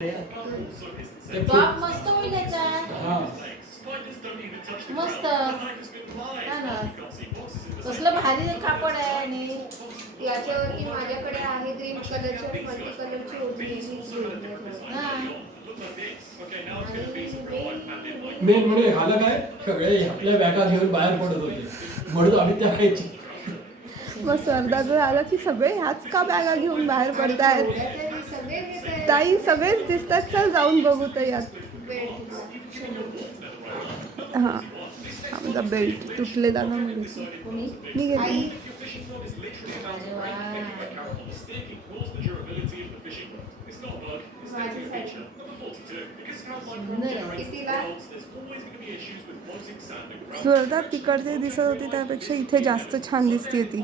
Top मस्त होईल याच्यात. मस्त हा ना, कसलं भारी कापड आहे. आणि याच्यावरती माझ्याकडे आहे ग्रीन कलरची मल्टी कलरची ओढणी. मेन म्हणजे झालं काय, सगळे आपल्या बॅगा घेऊन बाहेर पडत होते म्हणून आम्ही त्या खायची. मग सरदार आलं की सगळे ह्याच का बॅगा घेऊन बाहेर पडतायत. ताई सगळेच दिसतात, चल जाऊन बघू तर यात. हां आमचा बेल्ट तुटलेला ना मी घेतली. सुरदात तिकडचे दिसत होती त्यापेक्षा इथे जास्त छान दिसते ती.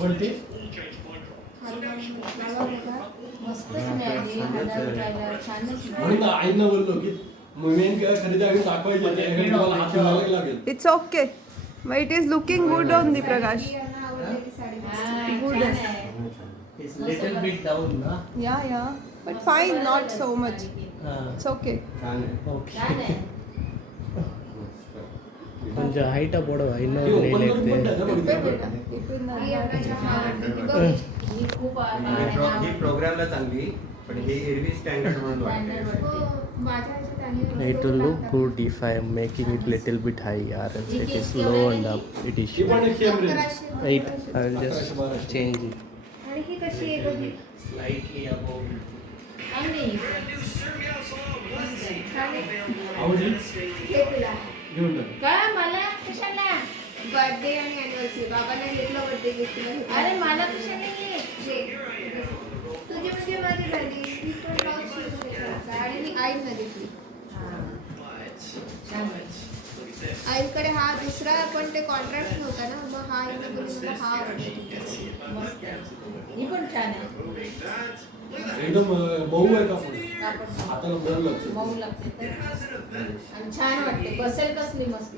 पण ते म्हणून आईनं बोललो की मेन खरेदी आम्ही दाखवायची लागेल. It's okay but it is looking good on the Prakash. Good little bit down ना. या but fine, not so much. It's okay. Okay கொஞ்சம் ஹைட்டா போடவா இன்னும் நெயில் எடுத்து ही खूप ही प्रोग्रामला चांगली पण ही एरवी स्टँडर्ड म्हणून वाटते. It will look good if I am making it little bit high or else it is low and up. It is right. I will just change it. आणि ही कशी आहे बघ, Slightly above. आवडली हे तुला घेऊन टाक. काय मला कशाला. बर्थडे आणि अॅनिव्हर्सरी बाबांना घेतलं बर्थडे गिफ्ट. अरे मला कशाला ये. तुझी म्हणजे माझी झाली ती पण ब्लाऊज शिवून घेतला आणि मी आईला घेतली. आईकडे हा दुसरा पण ते कॉन्ट्रॅक्ट नव्हता ना, मग हा आईला बोलली मला हा आवडला. मस्त ही पण छान आहे. एकदम मऊ आहे कापड, कापड हाताला मऊ लागतं. मऊ लागते तर. आणि छान वाटते, बसेल कसली मस्त.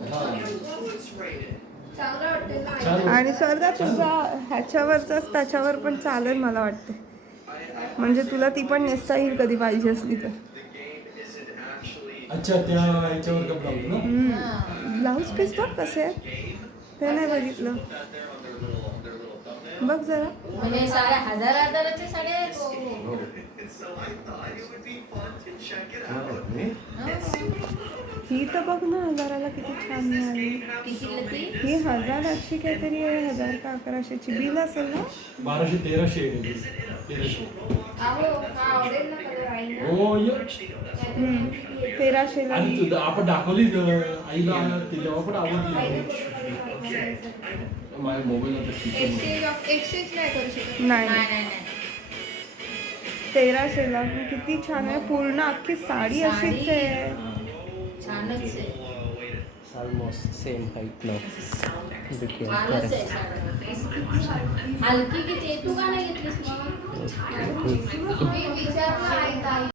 चांगलं वाटतं ना छान. आणि सरदार तुझा ह्याच्यावरचाच त्याच्यावर पण चालेल मला वाटते. म्हणजे तुला ती पण नेसता येईल कधी पाहिजे असली तर. अच्छा त्या ह्याच्यावर का ब्लाऊज ना. ब्लाऊज पीस बघ कसे आहे ते नाही बघितलं. बघ जरा. म्हणजे साड्या हजाराच्या साड्या आहेत. ही तर बघ ना, हजाराला किती छान मिळाली. कितीला ती. ही 1800 काहीतरी आहे, 1000 का 1100ची बिल असेल ना. 1200-1300 आहे. 1300. अहो हा आवडेल ना कलर आईला. हो ये. 1300 ला. आणि तुझं आपण दाखवली आईला ती जेव्हा पण आवडली. माझ्या मोबाईल आता एक्सचेंज नाही करू शकत. नाही नाही नाही नाही. 1300 ला किती छान आहे. पूर्ण अख्खी साडी अशीच आहे. छानच आहे. Almost same height now. Became छानच आहे correct. साडी. हलकी किती तू का नाही घेतलीस मग. Okay, good. मी विचारलं आईला.